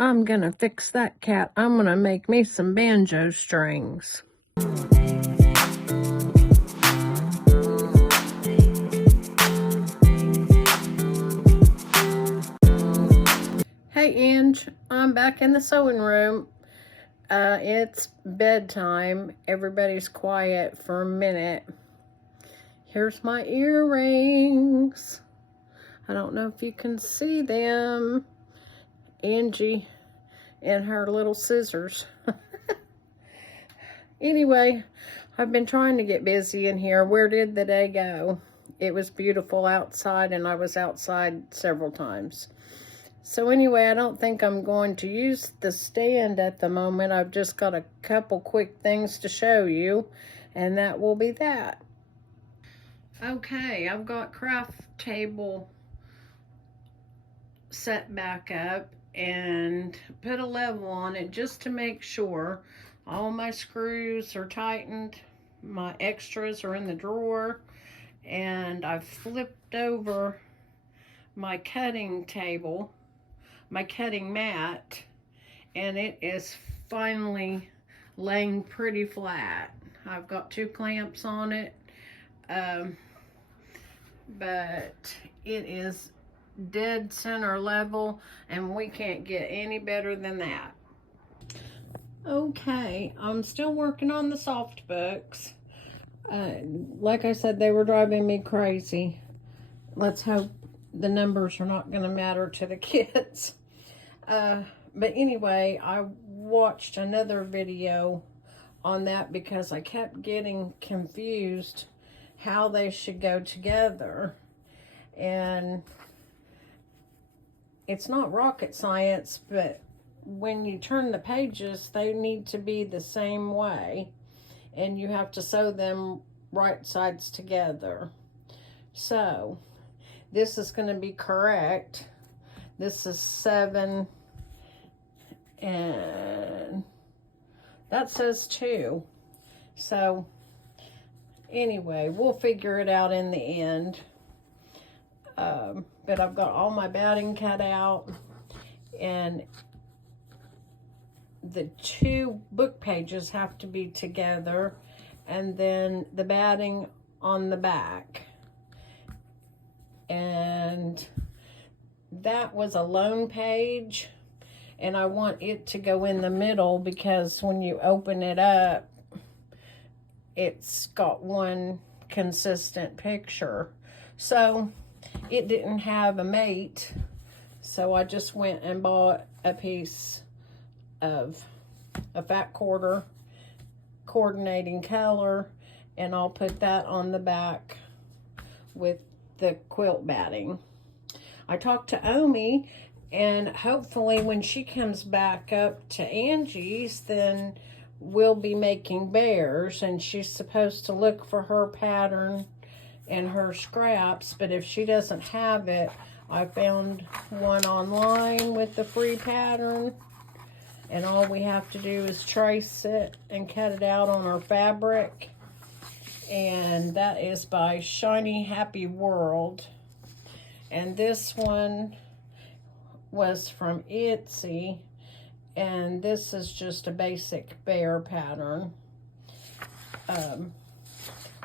I'm gonna fix that cat. I'm gonna make me some banjo strings. Hey Ange, I'm back in the sewing room. It's bedtime. Everybody's quiet for a minute. Here's my earrings. I don't know if you can see them. Angie and her little scissors. Anyway, I've been trying to get busy in here. Where did the day go? It was beautiful outside, and I was outside several times. So anyway, I don't think I'm going to use the stand at the moment. I've just got a couple quick things to show you, and that will be that. Okay, I've got craft table set back up and put a level on it just to make sure all my screws are tightened, my extras are in the drawer, and I've flipped over my cutting table, my cutting mat, and it is finally laying pretty flat. I've got 2 clamps on it, but it is dead center level, and we can't get any better than that. Okay, I'm still working on the soft books. Like I said, they were driving me crazy. Let's hope the numbers are not going to matter to the kids. But anyway, I watched another video on that because I kept getting confused how they should go together. And it's not rocket science, but when you turn the pages, they need to be the same way, and you have to sew them right sides together. So this is going to be correct. This is 7, and that says 2. So anyway, we'll figure it out in the end. But I've got all my batting cut out, and the 2 book pages have to be together, and then the batting on the back. And that was a lone page, and I want it to go in the middle because when you open it up, it's got one consistent picture. So it didn't have a mate, so I just went and bought a piece of a fat quarter coordinating color, and I'll put that on the back with the quilt batting. I talked to Omi, and hopefully when she comes back up to Angie's, then we'll be making bears, and she's supposed to look for her pattern and her scraps, but if she doesn't have it, I found one online with the free pattern, and all we have to do is trace it and cut it out on our fabric, and that is by Shiny Happy World. And this one was from Etsy, and this is just a basic bear pattern.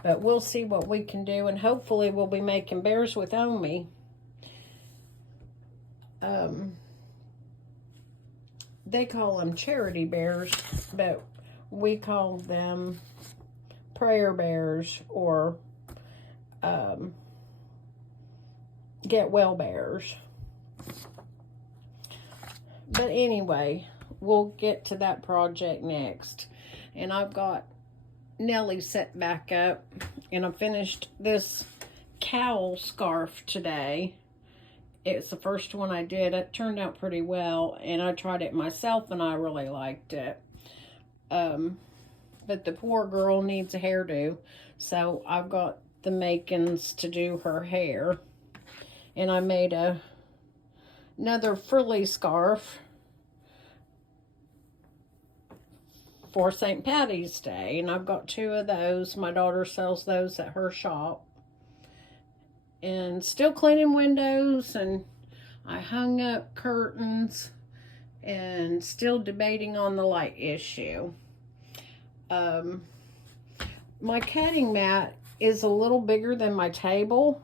But we'll see what we can do, and hopefully we'll be making bears with Omi. They call them charity bears, but we call them prayer bears or get well bears. But anyway, we'll get to that project next. And I've got Nellie set back up, and I finished this cowl scarf today. It's the first one I did. It turned out pretty well, and I tried it myself, and I really liked it. But the poor girl needs a hairdo, so I've got the makings to do her hair. And I made another frilly scarf for St. Patty's Day, and I've got 2 of those. My daughter sells those at her shop. And still cleaning windows, and I hung up curtains, and still debating on the light issue. My cutting mat is a little bigger than my table,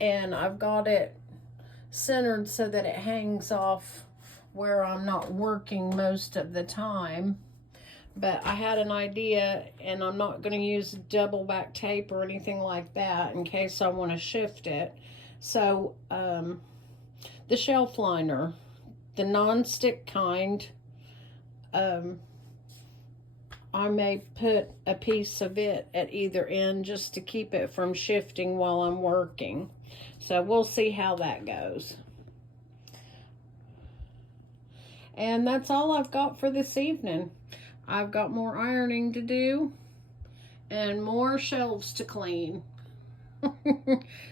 and I've got it centered so that it hangs off where I'm not working most of the time. But I had an idea, and I'm not going to use double back tape or anything like that in case I want to shift it. So the shelf liner, the non-stick kind, I may put a piece of it at either end just to keep it from shifting while I'm working. So we'll see how that goes. And that's all I've got for this evening. I've got more ironing to do and more shelves to clean.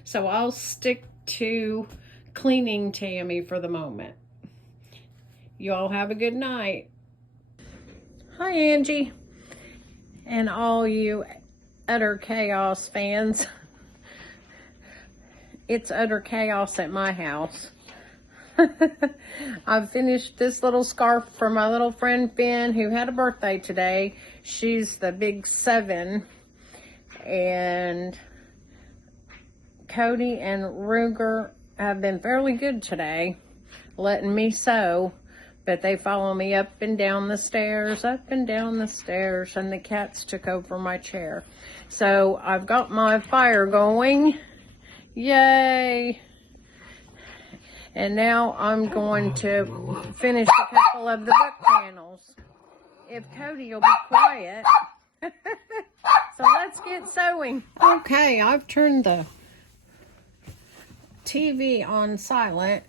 So I'll stick to cleaning Tammy for the moment. You all have a good night. Hi, Angie. And all you utter chaos fans. It's utter chaos at my house. I've finished this little scarf for my little friend Ben, who had a birthday today. She's the big 7. And Cody and Ruger have been fairly good today, letting me sew. But they follow me up and down the stairs, and the cats took over my chair. So I've got my fire going. Yay! And now I'm going to finish a couple of the book panels. If Cody will be quiet. So let's get sewing. Okay, I've turned the TV on silent.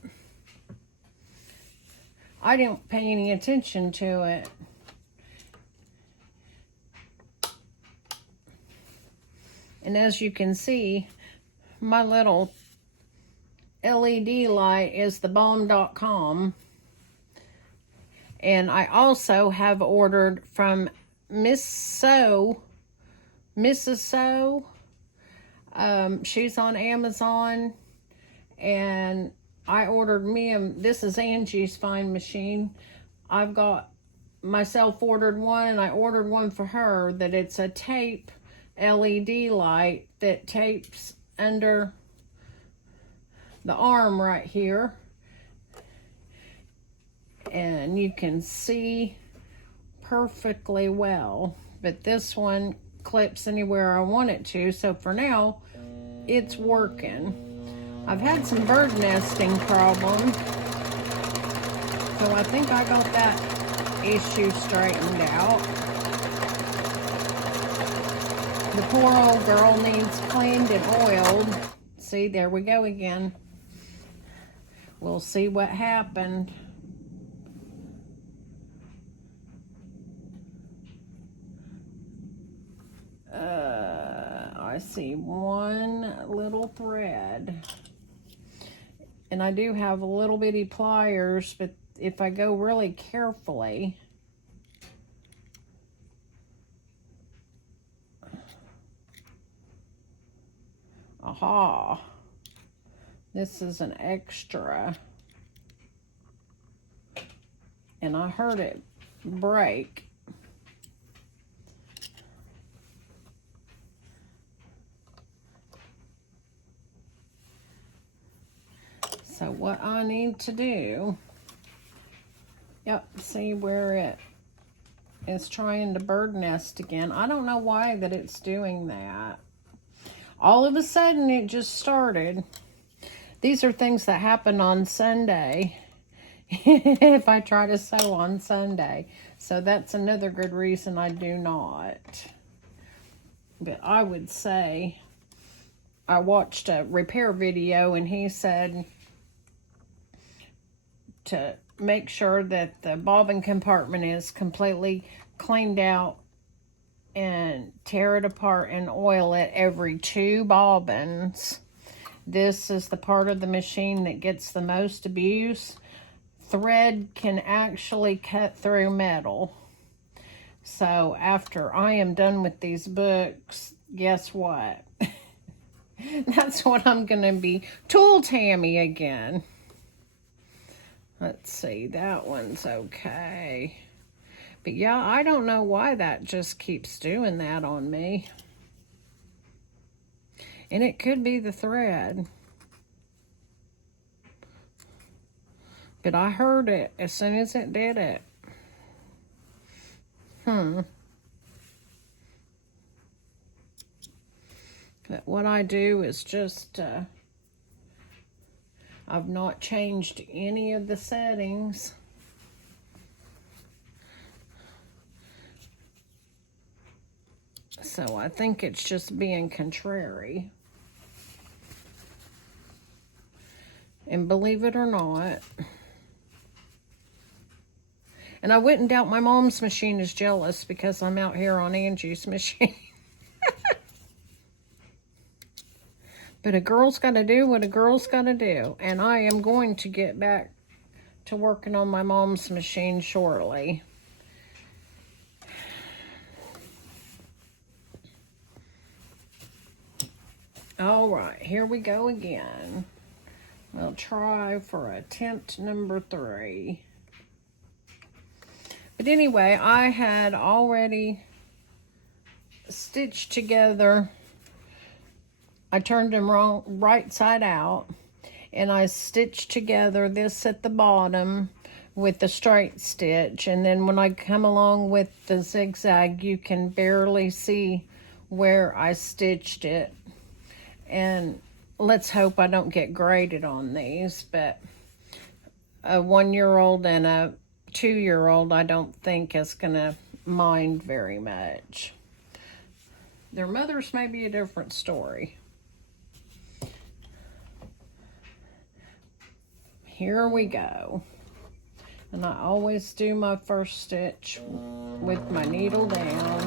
I didn't pay any attention to it. And as you can see, my little LED light is the bomb.com. And I also have ordered from Mrs. So. She's on Amazon. And I ordered this is Angie's Fine Machine. I've got myself ordered one, and I ordered one for her that it's a tape LED light that tapes under the arm right here. And you can see perfectly well. But this one clips anywhere I want it to. So for now, it's working. I've had some bird nesting problems, so I think I got that issue straightened out. The poor old girl needs cleaned and oiled. See, there we go again. We'll see what happened. I see one little thread. And I do have little bitty pliers, but if I go really carefully, aha, this is an extra. And I heard it break. So what I need to do, see where it is trying to bird nest again. I don't know why that it's doing that. All of a sudden it just started. These are things that happen on Sunday if I try to sew on Sunday. So that's another good reason I do not. But I would say, I watched a repair video and he said to make sure that the bobbin compartment is completely cleaned out and tear it apart and oil it every 2 bobbins. This is the part of the machine that gets the most abuse. Thread can actually cut through metal. So after I am done with these books, guess what? That's what I'm going to be. Tool Tammy again. Let's see, that one's okay. But yeah, I don't know why that just keeps doing that on me. And it could be the thread. But I heard it as soon as it did it. But what I do is just, I've not changed any of the settings. So I think it's just being contrary. And believe it or not, and I wouldn't doubt my mom's machine is jealous because I'm out here on Angie's machine. But a girl's got to do what a girl's got to do. And I am going to get back to working on my mom's machine shortly. All right, here we go again. We'll try for attempt number 3. But anyway, I had already stitched together. I turned them right side out, and I stitched together this at the bottom with the straight stitch. And then when I come along with the zigzag, you can barely see where I stitched it. And let's hope I don't get graded on these, but a 1-year-old and a 2-year-old I don't think is gonna mind very much. Their mothers may be a different story. Here we go. And I always do my first stitch with my needle down.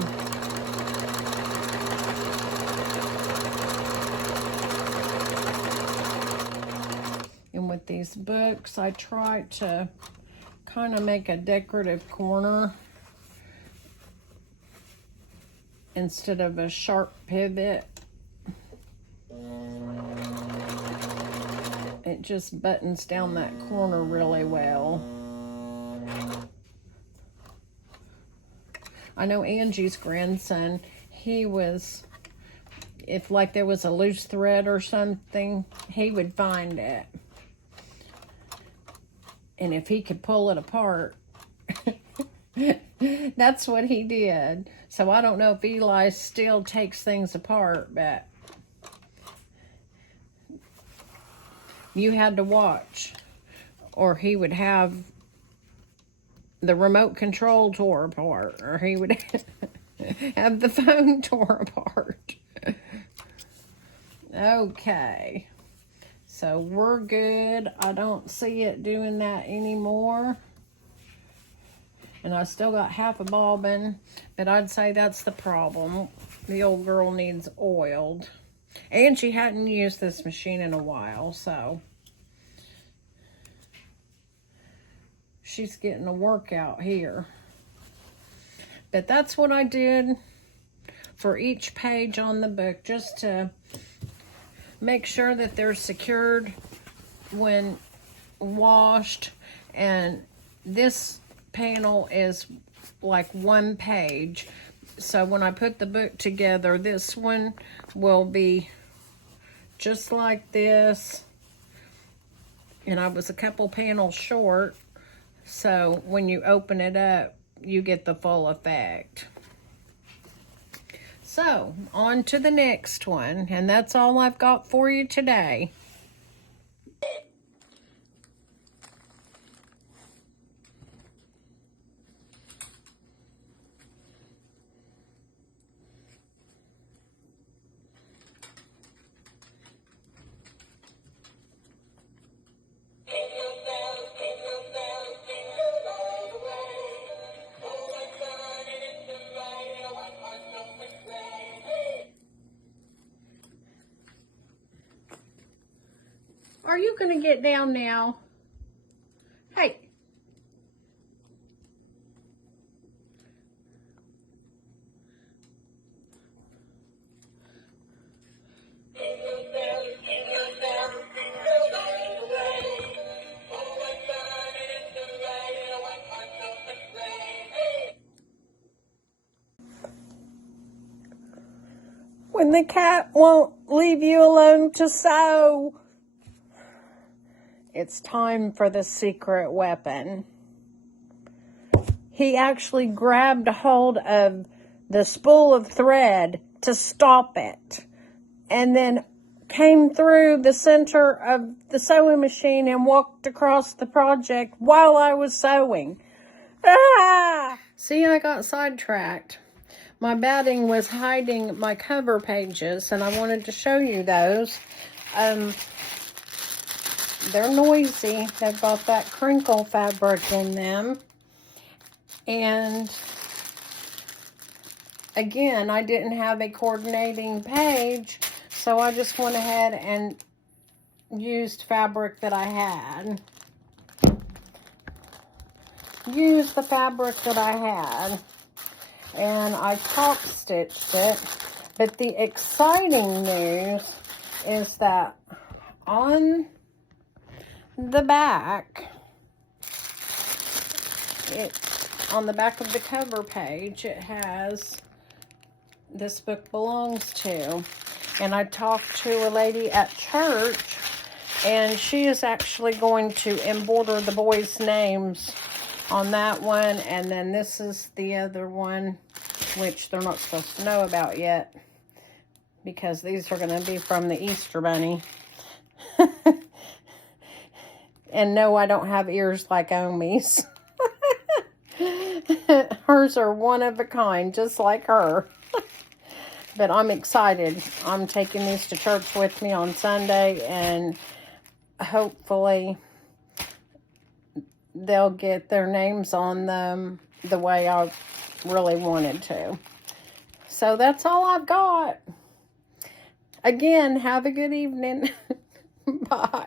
And with these books, I try to kind of make a decorative corner instead of a sharp pivot. It just buttons down that corner really well. I know Angie's grandson, he was, if like there was a loose thread or something, he would find it. And if he could pull it apart, that's what he did. So I don't know if Eli still takes things apart, but you had to watch, or he would have the remote control tore apart, or he would have the phone tore apart. Okay, so we're good. I don't see it doing that anymore. And I still got half a bobbin, but I'd say that's the problem. The old girl needs oiled. And she hadn't used this machine in a while, so she's getting a workout here. But that's what I did for each page on the book, just to make sure that they're secured when washed. And this panel is like one page, so when I put the book together, this one will be just like this, and I was a couple panels short, so when you open it up you get the full effect. So on to the next one, and that's all I've got for you today. Are you going to get down now? Hey. when the cat won't leave you alone to sew. It's time for the secret weapon. He actually grabbed a hold of the spool of thread to stop it, and then came through the center of the sewing machine and walked across the project while I was sewing. Ah! See, I got sidetracked. My batting was hiding my cover pages, and I wanted to show you those. They're noisy. They've got that crinkle fabric in them. And again, I didn't have a coordinating page, so I just went ahead and used fabric that I had. Used the fabric that I had. And I top stitched it. But the exciting news is that on the back, on the back of the cover page, it has "This book belongs to." And I talked to a lady at church, and she is actually going to embroider the boys' names on that one. And then this is the other one, which they're not supposed to know about yet, because these are going to be from the Easter Bunny. And no, I don't have ears like Omi's. Hers are one of a kind, just like her. But I'm excited. I'm taking these to church with me on Sunday, and hopefully they'll get their names on them the way I really wanted to. So that's all I've got. Again, have a good evening. Bye.